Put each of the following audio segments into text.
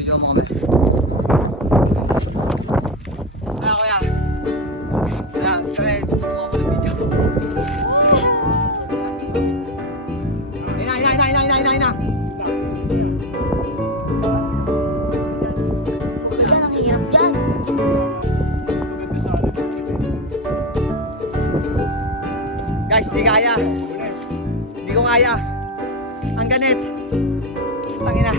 Video mo kami. Kaya kuya. Kaya kami tutuwa ko ng video. Ina. Diyan, ang hirap dyan. Guys, di kaya. Hindi ko kaya. Ang ganit. Tangina.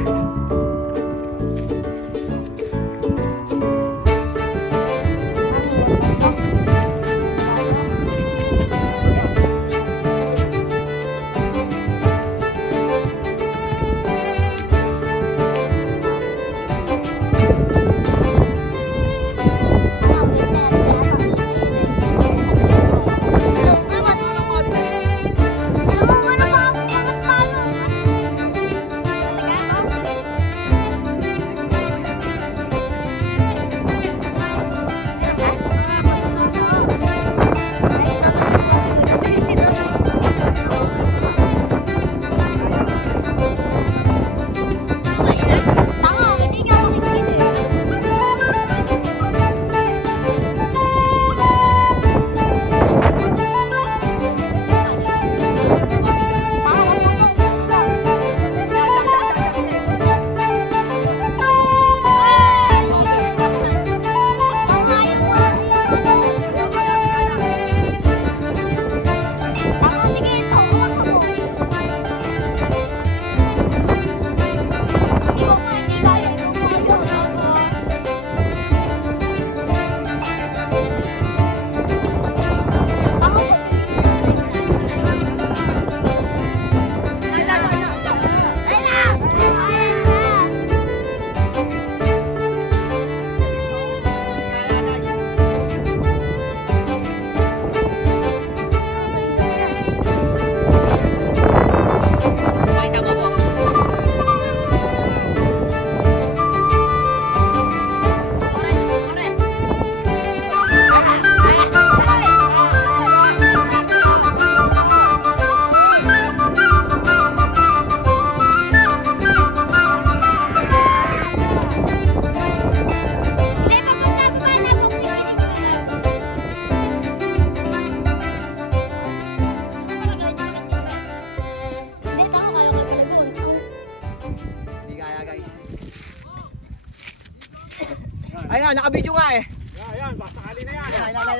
Ayun na, naka-video nga eh. Ayan, basakali na yan. Ayun na.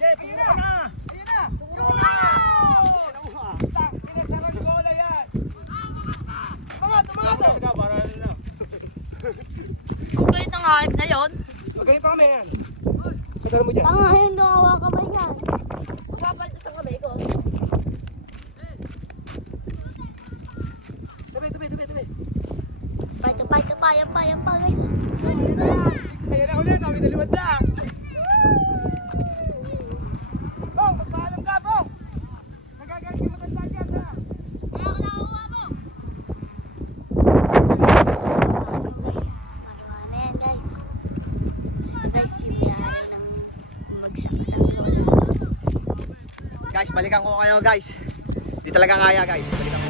Jay, puro ka na. Puro na! Tak, pinasarang gola yan. Tumangat! Para na. Ang kulit ng hype na yon. Magaling pa kami yan. Kadala mo dyan. Tanga, yun doon awa kamay yan. Magpapalito sa kamay ko. Tabi. Yan pa guys. Ayun na ulit, kami naliwad na. Bong, magpaalam ka, Bong. Nagagaling yung matanda dyan, ha? Mariwana yan guys. Ito guys yung yari ng bagsak sa lola. Guys, balikan ko kayo, guys. Di talaga kaya, guys. Balikan ko.